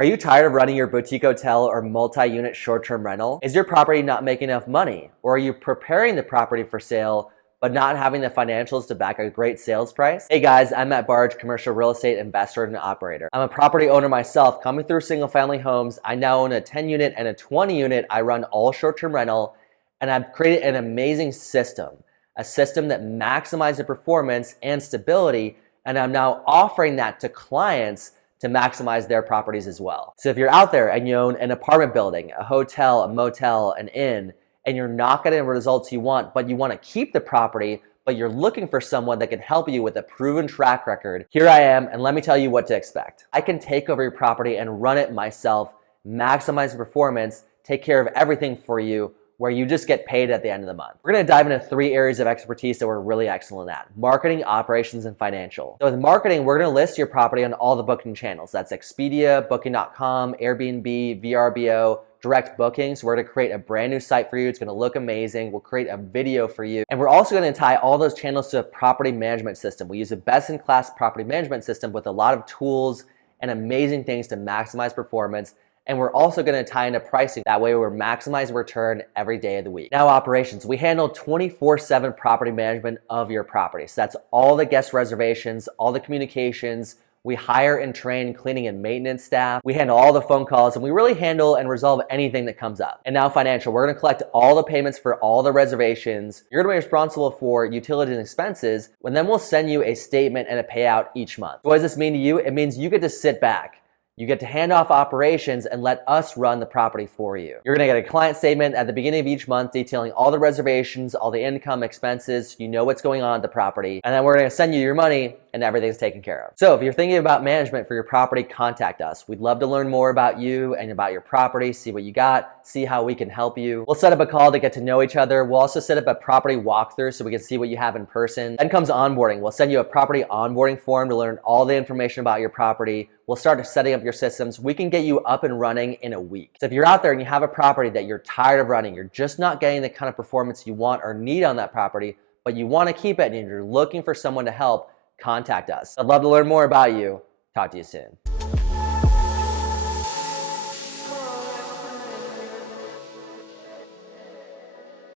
Are you tired of running your boutique hotel or multi-unit short-term rental? Is your property not making enough money? Or are you preparing the property for sale but not having the financials to back a great sales price? Hey guys, I'm Matt Barge, commercial real estate investor and operator. I'm a property owner myself, coming through single family homes. I now own a 10 unit and a 20 unit. I run all short-term rental, and I've created an amazing system, a system that maximizes performance and stability, and I'm now offering that to clients to maximize their properties as well. So if you're out there and you own an apartment building, a hotel, a motel, an inn, and you're not getting the results you want, but you want to keep the property, but you're looking for someone that can help you with a proven track record, here I am, and let me tell you what to expect. I can take over your property and run it myself, maximize the performance, take care of everything for you, where you just get paid at the end of the month. We're gonna dive into 3 areas of expertise that we're really excellent at: marketing, operations, and financial. So with marketing, we're gonna list your property on all the booking channels. That's Expedia, Booking.com, Airbnb, VRBO, direct bookings. We're gonna create a brand new site for you. It's gonna look amazing. We'll create a video for you. And we're also gonna tie all those channels to a property management system. We use a best-in-class property management system with a lot of tools and amazing things to maximize performance. And we're also going to tie into pricing. That way we're maximizing return every day of the week. Now, operations. We handle 24/7 property management of your property. So that's all the guest reservations, all the communications. We hire and train cleaning and maintenance staff. We handle all the phone calls, and we really handle and resolve anything that comes up. And now financial. We're going to collect all the payments for all the reservations. You're going to be responsible for utilities and expenses, and then we'll send you a statement and a payout each month. What does this mean to you? It means you get to sit back. You get to hand off operations and let us run the property for you. You're gonna get a client statement at the beginning of each month detailing all the reservations, all the income, expenses. You know what's going on at the property. And then we're gonna send you your money and everything's taken care of. So if you're thinking about management for your property, contact us. We'd love to learn more about you and about your property, see what you got, see how we can help you. We'll set up a call to get to know each other. We'll also set up a property walkthrough so we can see what you have in person. Then comes onboarding. We'll send you a property onboarding form to learn all the information about your property. We'll start setting up your systems. We can get you up and running in a week. So if you're out there and you have a property that you're tired of running, you're just not getting the kind of performance you want or need on that property, but you want to keep it and you're looking for someone to help, contact us. I'd love to learn more about you. Talk to you soon.